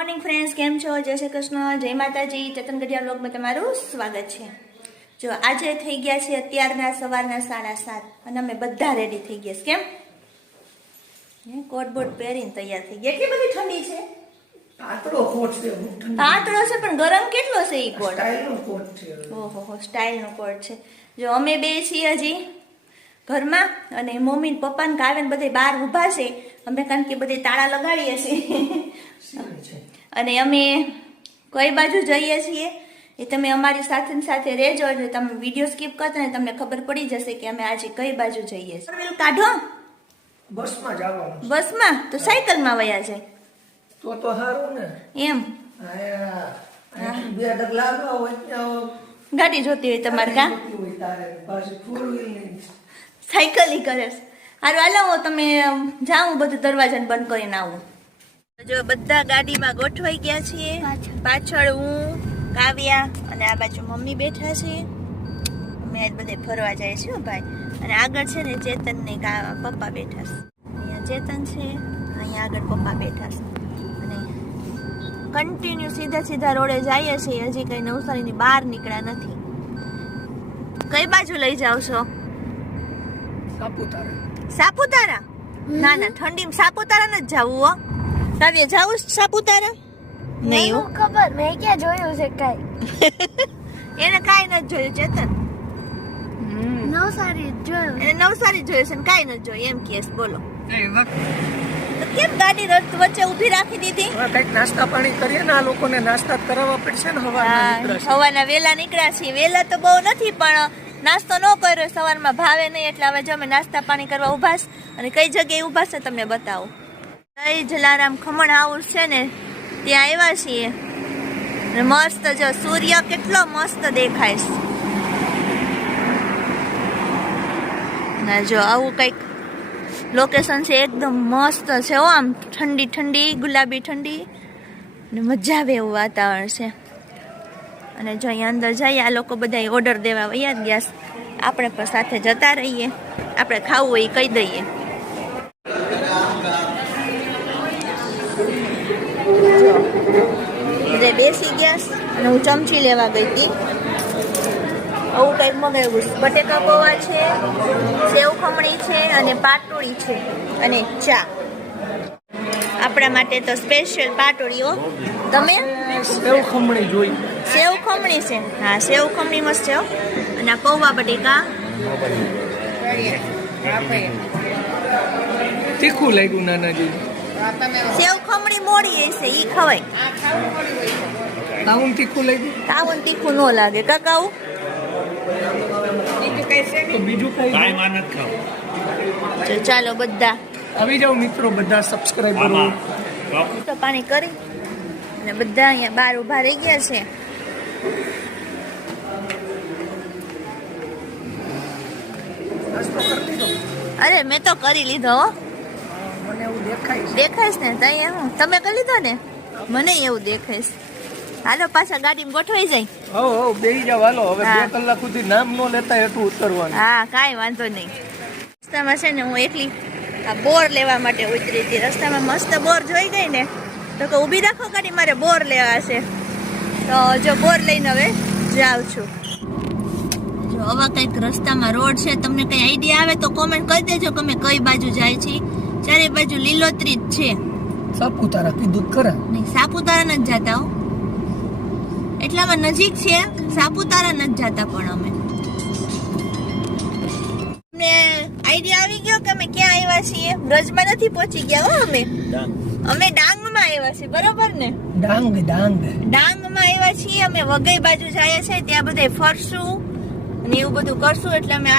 Morning friends, કેમ છો? જય શ્રી કૃષ્ણ, જય માતાજી. ચેતન ગઢિયા વ્લોગમાં તમારું સ્વાગત છે. જો આજે થઈ ગયા છે અત્યારના સવારના 7:30 અને અમે બધા રેડી થઈ ગયા છે. કેમ કોટ બોટ પહેરીને તૈયાર થઈ ગયા. કેટલી બધી ઠંડી છે. પાતળો કોટ છે, પાતળો છે પણ ગરમ કેટલો છે ઈ કોટ. સ્ટાઇલનો કોટ છે. ઓહો, સ્ટાઇલનો કોટ છે. જો અમે બે છીએ હજી ઘરમાં અને મમ્મી ને પપ્પા ને કાવ્ય ને બધે બહાર ઊભા છે. અમે કારણ કે બધે તાળા લગાડીએ છીએ અને અમે કઈ બાજુ જઈએ છીએ એ તમે અમારી સાથે રહેજો. એટલે તમે વિડીયો સ્કીપ કરતા ને તમને ખબર પડી જશે કે અમે આજે કઈ બાજુ જઈએ છીએ. ફોર કાઢો. બસમાં જવાનું. બસમાં તો સાયકલમાં વયા જાય તો સારું ને. એમ બે ડગલા આગળ હોય ત્યાં ગાડી જોતી હોય તમારે કા હોય તારે પાછી ફોર વ્હીલ નહીં. સાયકલ કરે. હારું હાલો, તમે જાઉં બધું દરવાજાને બંધ કરીને આવું. જો બધા ગાડીમાં ગોઠવાઈ ગયા છીએ. પાછળ હું, કાવ્યા અને આ બાજુ મમ્મી બેઠા છે. અમે આજ બધે ફરવા જાય છે ભાઈ. અને આગળ છે ને ચેતન ને પપ્પા બેઠા છે. અહીંયા ચેતન છે, અહીંયા આગળ પપ્પા બેઠા છે. અને કન્ટિન્યુ સીધા રોડે જઈએ છીએ. હજી કઈ નવસારીની બહાર નીકળ્યા નથી. કઈ બાજુ લઈ જાવ છો? સાપુતારા? ના ઠંડીમાં સાપુતારા નથી જવું હો. કાવ્ય જાવું સાપુતારા? નહીં હો, ખબર મેં ક્યાં જોયું છે કઈ. એને કાઈ નથી જોયું ચેતન. નવસારી જોયું. એને નવસારી જોયું છે ને કાઈ નથી જોયું એમ કેસ. બોલો તો કેમ ગાડી વચ્ચે ઊભી રાખી દીધી? કઈક નાસ્તા પાણી કરીએ ને, આ લોકોને નાસ્તા કરાવવા પડશે ને. સવારના વેલા નીકળ્યા છીએ. વેલા તો બહુ નથી પણ નાસ્તો ન કર્યો સવારમાં, ભાવે નહીં. એટલે હવે જો અમે નાસ્તા પાણી કરવા ઊભા છે. અને કઈ જગ્યાએ ઊભા છે તમને બતાવું. જય જલારામ ખમણ હાઉસ છે ને ત્યાં આવ્યા છીએ. મસ્ત જો સૂર્ય કેટલો મસ્ત દેખાય છે. ના જો આવું કઈક લોકેશન છે, એકદમ મસ્ત છે હો. આમ ઠંડી ગુલાબી ઠંડી ને મજા આવે એવું વાતાવરણ છે. અને જો અહીંયા અંદર જઈએ, આ લોકો બધા ઓર્ડર દેવા વયા જ ગયા. આપણે પણ સાથે જતા રહીએ. આપણે ખાવું હોય એ કહી દઈએ. બધે બેસી ગયા અને હું ચમચી લેવા ગઈ હતી. આવું કંઈક મગાવ્યું. બટેકા પૌવા છે, સેવ ખમણી છે અને પાટોળી છે અને ચા. આપણા માટે તો સ્પેશિયલ પાટોળીઓ. તમે? સેવ ખમણી જોઈ. સેવ ખમણી છે. હા, સેવ ખમણી મસ્ત છે. અને આ પૌવા બટેકા તીખું લાગ્યું નાનાજી. સેવ ખમણી મોડી હશે ઈ ખવાય. તાવું તીખું લાગ્યું. તાવું તીખું ન લાગે કાકાઉ. બીજું કઈ ચાલો બધા આવી જાવ મિત્રો, બધા સબસ્ક્રાઇબરો. તો પાણી કરી અને બધા અહીંયા બહાર ઊભા રહી ગયા છે. અરે મેં તો કરી લીધો હો. મને એવું દેખાય ને તઈ હું. તમે કરી લીધો ને? મને એવું દેખાય. હાલો પાછા ગાડીમાં ગોઠવાઈ જાય. હો બેહી જાવ હાલો. હવે 2 કલાક સુધી નામ નો લેતા એટલું ઉતરવાનું. હા, કાંઈ વાંધો નહીં. રસ્તામાં છે ને હું એકલી આ બોર લેવા માટે ઉતરી હતી. રસ્તામાં મસ્ત બોર જોઈ ગઈ ને તો કે ઊભી રાખો ગાડી, મારે બોર લેવા છે. તો જો બોર લઈને હવે જાઉં છું. જો આવા કંઈક રસ્તામાં રોડ છે. તમને કઈ આઈડિયા આવે તો કોમેન્ટ કરી દેજો કે અમે કઈ બાજુ જાય છીએ. ચારે બાજુ લીલોતરી જ છે. સાપુતારા કીધું ખરા? નહીં, સાપુતારા નથી જતા હો. એટલામાં નજીક છે. સાપુતારા નથી જતા પણ અમે. અમને આઈડિયા આવી ગયો કે અમે ક્યાં આવ્યા છીએ. વ્રજમાં નથી પહોંચી ગયા હો. અમે ડાંગમાં આવ્યા છીએ, બરોબર ને? ડાંગમાં આવ્યા છીએ. અમે વઘઈ બાજુ જઈએ છીએ. ત્યાં બધે ફરશું અને એવું બધું કરશું. એટલે અમે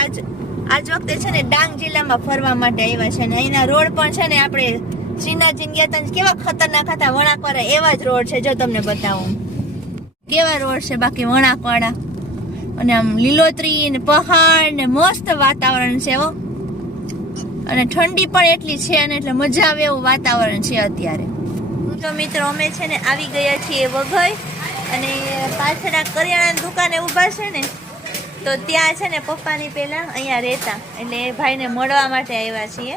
આજ વખતે છે ને ડાંગ જિલ્લામાં ફરવા માટે આવ્યા છે. અને અહીંના રોડ પણ છે ને આપણે શ્રીનાથજી ગયા હતા કેવા ખતરનાક હતા, વળાંકવાળા એવા જ રોડ છે. જો તમને બતાવું કેવા રોડ છે, બાકી વળાંકવાળા. અને આમ લીલોતરી ને પહાડ ને મસ્ત વાતાવરણ છે હો. અને ઠંડી પણ એટલી છે અને એટલે મજા આવે એવું વાતાવરણ છે અત્યારે. તો મિત્રો અમે છે ને આવી ગયા છીએ વઘઈ. અને પાછળ કરિયાણાની દુકાને ઊભા છે ને તો ત્યાં છે ને પપ્પાની પહેલા અહીંયા રહેતા. એટલે ભાઈને મળવા માટે આવ્યા છીએ.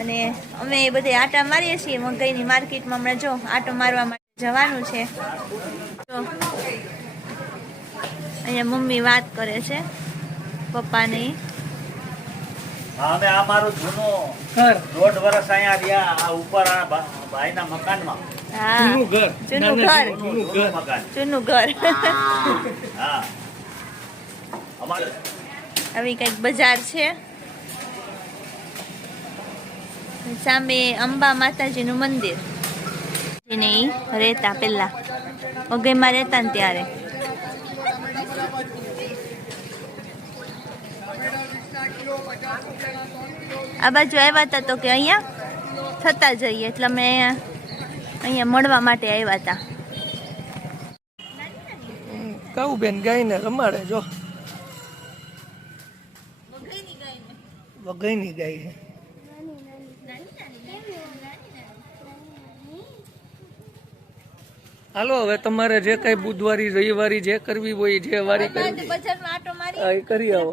અને અમે બધે આટા મારીએ છીએ વઘઈની માર્કેટમાં. હમણાં જો આટો મારવા માટે જવાનું છે તો અહીંયા મમ્મી વાત કરે છે પપ્પાને. અમે આ મારું જૂનું ઘર 1.5 વર્ષ અહીંયા રહ્યા આ ઉપર આ ભાઈના મકાનમાં. હા જૂનું ઘર જૂનું ઘર જૂનું ઘર મકાન. જૂનું ઘર. હા અમારે આવી કઈક બજાર છે. સામે અંબા માતાજીનું મંદિર એને ઈ રહેતા પેલા વઘઈમાં રહેતા ને ત્યારે. આ બાજુ આવ્યા હતા તો કે અહીંયા થતા જઈએ એટલે અમે અહીંયા મળવા માટે આવ્યા હતા. કહું બેન ગાયને રમાડે જો વઘઈની ગાય છે. હાલો હવે તમારે જે કઈ બુધવારી રવિવારી જે કરવી હોય જે વારી કરવી બજારમાં આટો મારી હા, એ કરી આવો.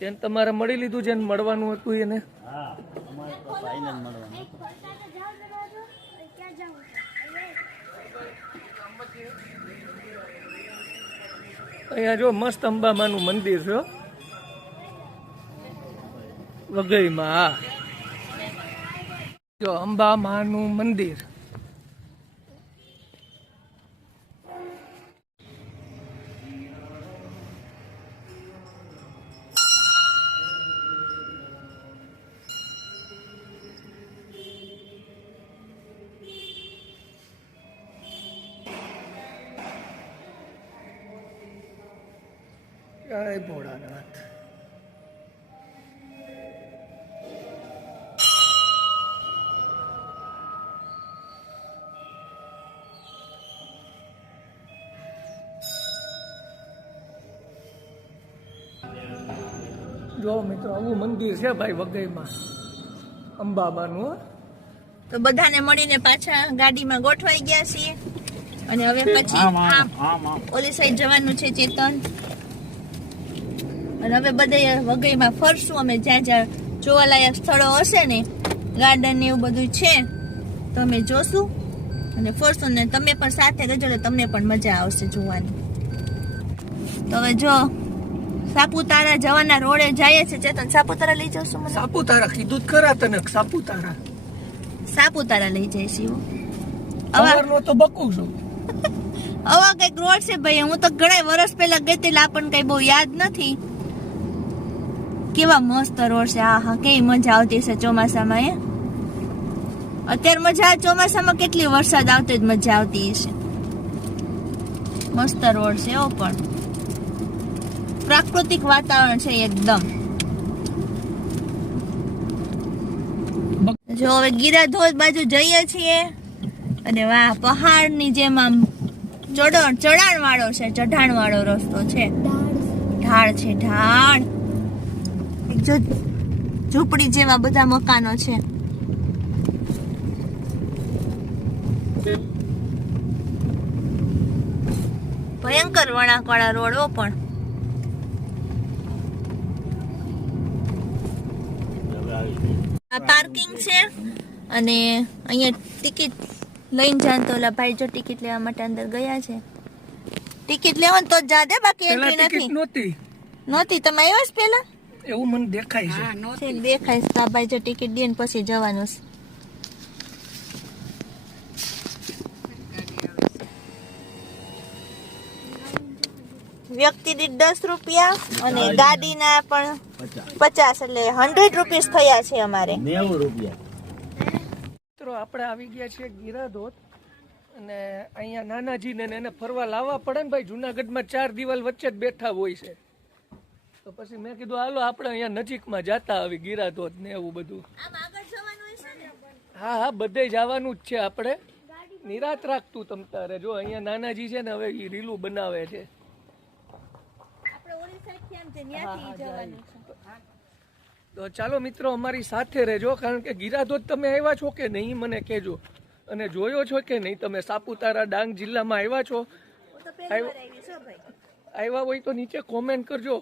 એને તમારે મળી લીધું જેને મળવાનું હતું એને. હા અમારે તો ભાઈને જ મળવાનું. અહીંયા જો મસ્ત અંબામાનું મંદિર છે હો. વઘઈમાં હા જો અંબામાનું મંદિર. જય ભોળાનાથ. જો મિત્રો આવું મંદિર છે ભાઈ વઘઈમાં અંબાબાનું હો. તો બધાને મળીને પાછા ગાડીમાં ગોઠવાઈ ગયા છીએ અને હવે પછી આમ ઓલી સાઈડ જવાનું છે ચેતન. અને હવે બધા વઘઈમાં ફરશું અમે જ્યાં જ્યાં જોવાલાયક સ્થળો હશે ને ગાર્ડન ને એવું બધું છે તો અમે જોશું અને ફરશું ને તમે પણ સાથે રહેજો એટલે તમને પણ મજા આવશે જોવાની. તો હવે જો સાપુતારા જવાના રોડે જઈએ છે. ચેતન સાપુતારા લઈ જશું મને? સાપુતારા કીધું જ ખરા તને સાપુતારા સાપુતારા લઈ જઈશું. સવારનો તો બકું છું. આવા કઈક રોડ છે ભાઈ. હું તો ઘણા વર્ષ પહેલા ગઈ હતી આપણને કઈ બહુ યાદ નથી. કેવા મસ્ત રોડ છે. હા હા કેવી મજા આવતી છે ચોમાસામાં. અત્યારે મજા ચોમાસામાં કેટલી વરસાદ આવતો જ મજા આવતી હશે. મસ્ત રોડ છે એવો પણ પ્રાકૃતિક વાતાવરણ છે એકદમ. જો હવે ગીરાધોધ બાજુ જઈએ છીએ અને વાહ પહાડની જેમ આમ ચઢાણ વાળો છે. ચઢાણ વાળો રસ્તો છે. ઢાળ છે ઢાળ. જો ઝૂંપડી જેવા બધા મકાનો છે. ભયંકર વળાંક વાળા રોડો પણ. આ પાર્કિંગ છે અને અહીંયા ટિકિટ લઈને જાન તો ઓલા ભાઈ જો ટિકિટ લેવા માટે અંદર ગયા છે. ટિકિટ લેવાનું તો જ જા દે બાકી એન્ટ્રી નથી. નહોતી તમે આવ્યા જ પેલા એવું મને દેખાય છે. દેખાય છે ભાઈ જો ટિકિટ દે ને પછી જવાનું છે. વ્યક્તિ દીઠ 10 રૂપિયા અને ગાડીના પણ 50 એટલે 100 રૂપીસ થયા છે અમારે. 90 રૂપિયા. મિત્રો આપણે આવી ગયા છીએ ગીરાધોધ અને અહીંયા નાનાજીને એને ફરવા લાવવા પડે ને ભાઈ. જુનાગઢમાં 4 દિવાલ વચ્ચે જ બેઠા હોય છે તો પછી મેં કીધું હાલો આપણે અહીંયા નજીકમાં જતા આવી ગીરાધોધ ને એવું બધું. હા હા બધે જવાનું જ છે આપણે. નિરાત રાખતું તમ તારે. જો અહીંયા નાનાજી છે ને હવે એ રીલું બનાવે છે. તો ચાલો મિત્રો અમારી સાથે રહેજો કારણ કે ગીરાધોધ તમે આવ્યા છો કે નહીં મને કહેજો અને જોયો છો કે નહીં તમે. સાપુતારા ડાંગ જિલ્લામાં આવ્યા છો? આવ્યા હોય તો નીચે કોમેન્ટ કરજો.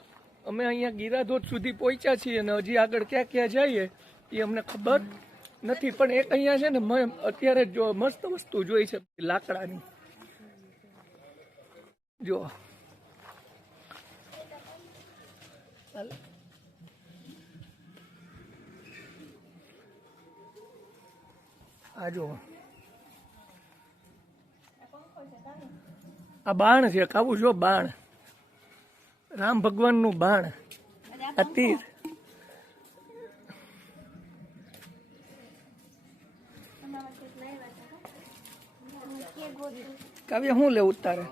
અમે અહીંયા ગીરાધોધ સુધી પહોંચ્યા છીએ અને હજી આગળ ક્યાં ક્યાં જઈએ એ અમને ખબર નથી, પણ એક અહીંયા છે ને અત્યારે જો મસ્ત વસ્તુ જોઈ છે લાકડાની. જો આ જો આ બાણ છે, કાવું જો બાણ, રામ ભગવાનનું બાણ, આ તીર. કાવ્ય શું લેવું તારે?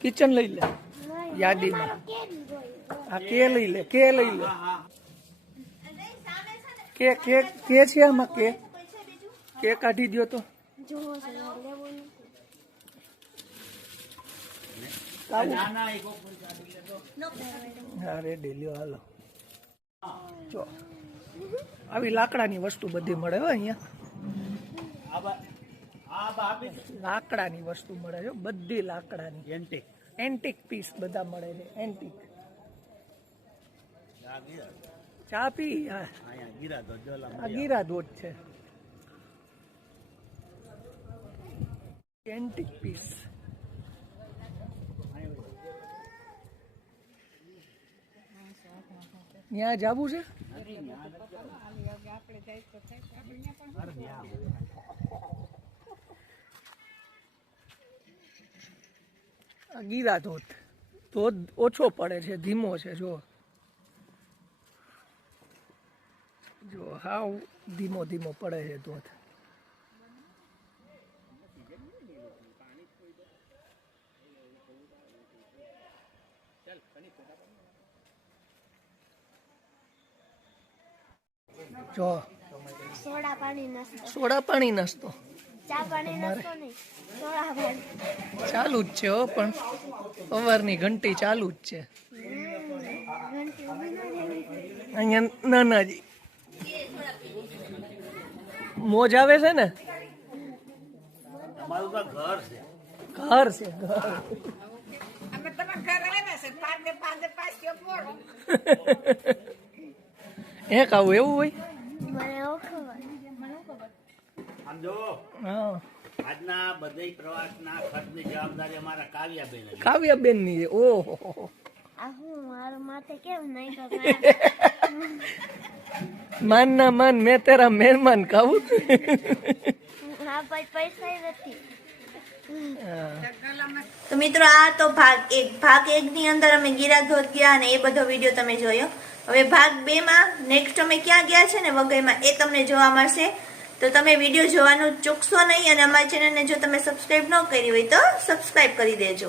કિચન લઈ લે યાદીમાં. આ કે લઈ લે, કે લઈ લે. કે કે કે છે આમાં, કે કાઢી દો તો. હા રેડી લ્યો, હાલો. જો આવી લાકડાની વસ્તુ બધી મળે હો અહીંયા. લાકડાની વસ્તુ મળે છે બધી, લાકડાની એન્ટિક પીસ બધા મળે છે. એન્ટિક ચા પી. હા આ ગીરા ધોધ છે, એન્ટિક પીસ. ત્યાં જવું છે. આ ગીરા ધોધ, ધોધ ઓછો પડે છે, ધીમો છે. જો જો હાવ ધીમો ધીમો પડે છે ધોધ. જો સોડા પાણી નાસ્તો, સોડા પાણી નાસ્તો ચા પાણી નાસ્તો નહીં, સોડા પાણી. ચાલુ જ છે હો, પણ સવારની ઘંટી ચાલુ જ છે ઘંટી ઊભી ના રહેવી. અહીંયા. નાનાજી મોજ આવે છે ને. અમારું તો ઘર છે. ઘર છે, ઘર. હે કાવું એવું હોય? મને એવું ખબર. આમ જો હા, આજના બધા પ્રવાસના ખર્ચની જવાબદારી અમારા કાવ્યાબેન હતી. કાવ્યાબેન ની છે. ઓહો, આ હું મારું માથે કેમ નહીં તો માન ના માન, મેં તેરા મહેમાન. કાવું આ પૈસા નથી. તો મિત્રો આ તો ભાગ 1. ભાગ 1 ની અંદર અમે ગીરા ધોધ ગયા અને એ બધો વિડીયો તમે જોયો. હવે ભાગ 2 માં નેક્સ્ટ અમે ક્યાં ગયા છે ને વઘઈમાં, એ તમને જોવા મળશે. તો તમે વિડીયો જોવાનું ચૂકશો નહીં અને અમારી ચેનલને જો તમે સબસ્ક્રાઇબ ન કરી હોય તો સબસ્ક્રાઇબ કરી દેજો.